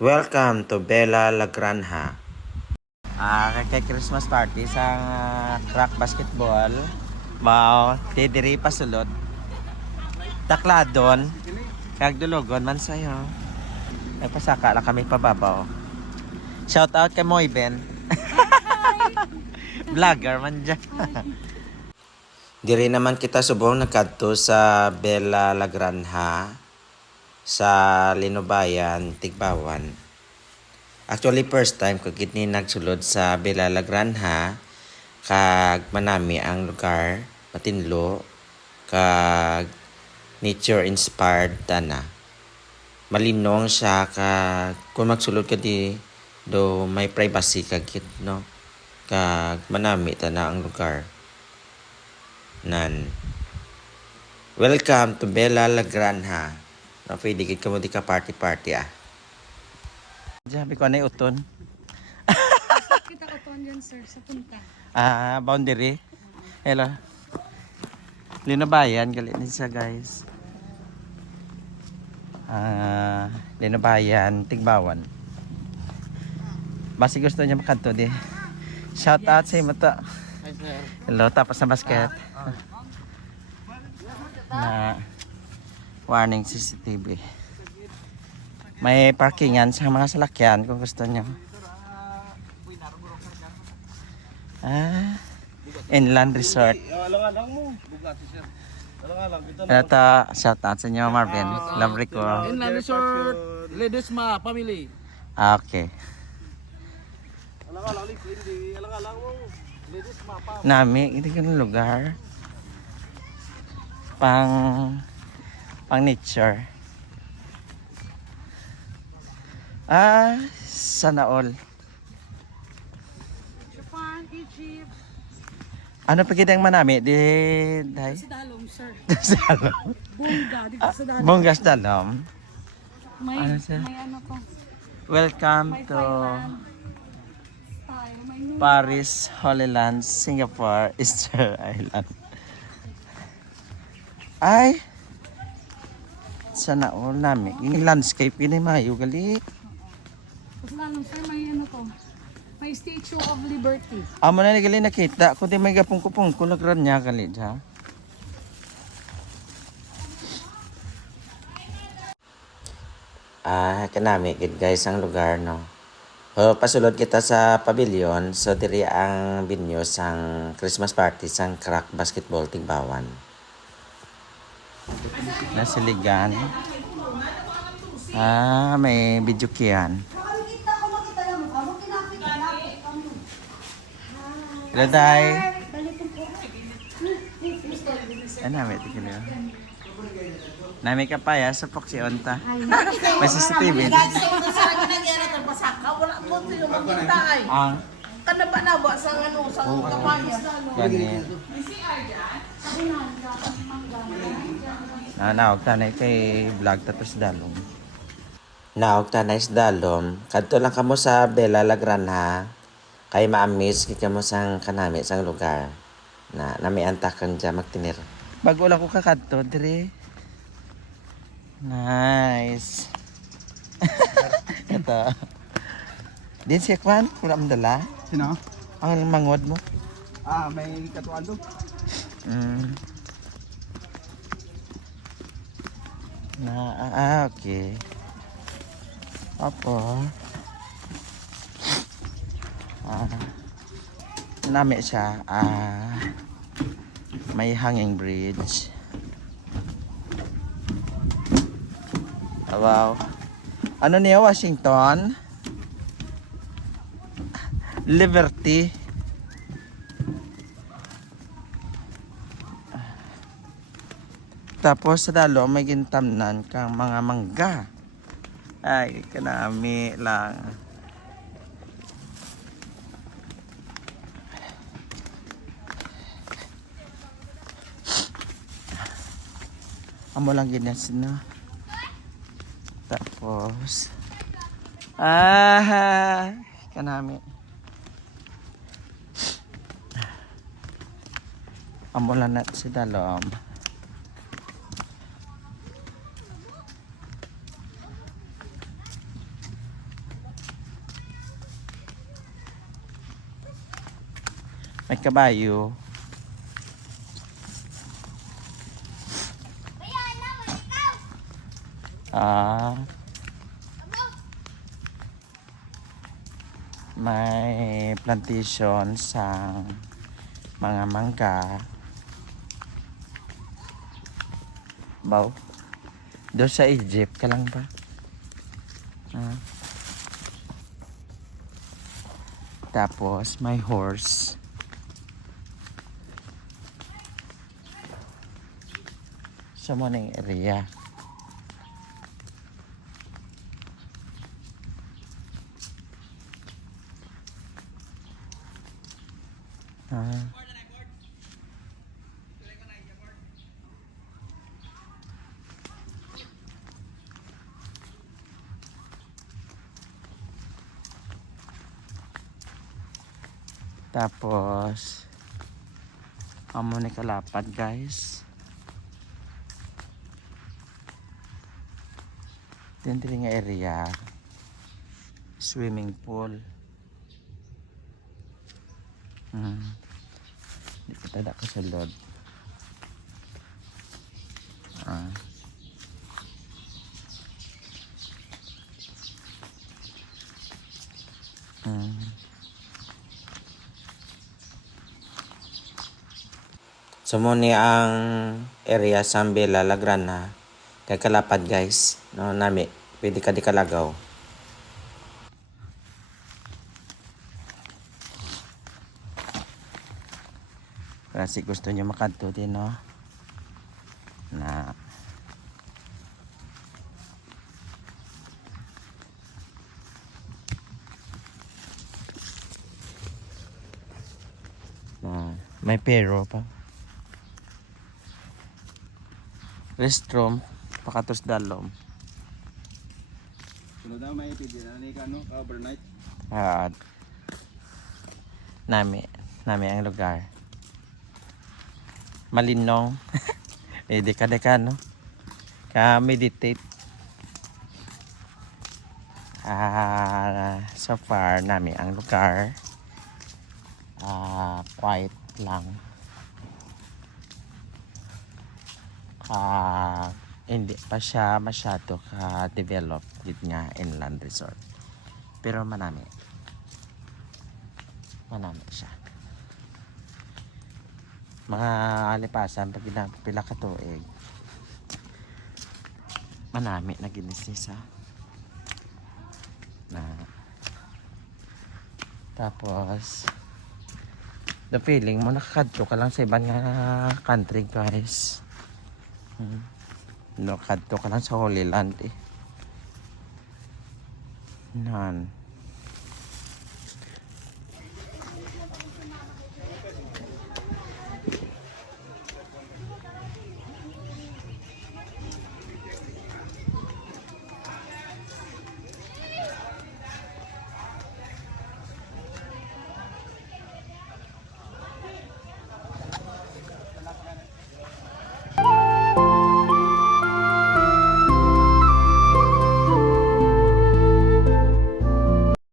Welcome to Bella La Granja. Kay Christmas party sa crack basketball. Wow, didiri pasulod. Takladon. Kag dulugon man sayo. Ay pasaka lang kami pababaw. Shout out kay Moyben. Vlogger man dyan. Diri naman kita subong nagkadto sa Bella La Granja sa Linubayan, Tigbawan. Actually first time ko gid ni nagsulod sa Bella La Granja kag manami ang lugar, matinlo kag nature inspired tana. Malinong siya kag kung magsulod ka di do may privacy kag kit no. Kag manami tana ang lugar. Nan. Welcome to Bella La Granja. No, pwede gid ka mo di ka party ah. Sabi ko na uton. Kita uton dyan, sir, sa punta. Boundary. Hello. Linubayan, galit din siya guys. Linubayan, Tigbawan. Basi gusto niya makanto di. Shout out sa imo to. Hello, tapos na basket. Na warning CCTV. May parkingan sa mga salakyan kung gusto niyo. Inland Resort. Ito, shout out sa inyo Marvin. Love ko. Inland Resort, Ledesma family. Okay. Nami, ito yung lugar. Pang nature. Sana all. Japan, Egypt. Ano pa kitang manami? Di, day? Sa Dalong, sir. Dalom. Bunga, di ba sa Dalong? Bonggas Dalom. May, Ano siya? may ano to. Welcome May to Thailand. Tayo, may New Paris, Holy Land, Singapore, Easter Island. Ay! Sana all namin. Yung landscape, yun ay mayo gali. Sa Dalong, sir, may ano to. May Statue of Liberty. Amo na ni gali nakita. Kundi may gapong-kupong kulagran niya gali dyan. Kanami gid guys ang lugar no. Pasulod kita sa pavilion so diri ang venue sang Christmas party sang crack basketball Tigbawan. Nasiligan. May video kiyan. Hello, Day. Namin ito kilo. Nami ka pa ya sa Foxy Onta. May CCTV. Ang Kana ba na ba sa ano sa kampanya? ganit. Naog tanay kay vlog tapos dalong. Naog tanay sa Dalom, kadto lang kamo sa Bella La Granja kay ma-amaze gid kamo sang kanami sang lugar. Na namiantakan dyan magtinir. Bago lang ko kakadto dire. Nice. Ito. Din si Kwan, wala mo dala. Sino? Ang mangod mo. May katuan do. Okay. Opo. Nami siya. May hanging bridge. Wow. Ano niya, Washington? Liberty. Tapos sa dalo may gintamnan kang mga mangga. Ay, kanami lang. Amo lang ganyan sino. Tapos kanami. Amo lang na si dalom. May kabayo. Ah. May plantation sa mga mangga. Baw. Doon sa Egypt ka lang ba? Ah. Tapos may horse. Sa morning area. Ah. Tapos amo ni kalapad guys. Dito nga area. Swimming pool. Di ka tada ka sa lod. Ah. So muni ang area sa Bella Lagrana kay kalapad guys, no nami pwede ka di kalagaw. Kasi gusto nyo makadto din, no? Na may pero pa. Restroom pakatos dalom. Sunod na may pwede na ni kano overnight. Nami ang lugar. Malinong. Deka-deka, no? Ka-meditate. So far, nami ang lugar. Quiet lang. Hindi pa siya masyado ka-develop dito nga inland resort. Pero manami siya. Mga alipasan pag pila ka tuig manami na ginisisa na. Tapos the feeling mo nakakadto ka lang sa ibang country guys. Nakakadto ka lang sa Holy Land eh. Nan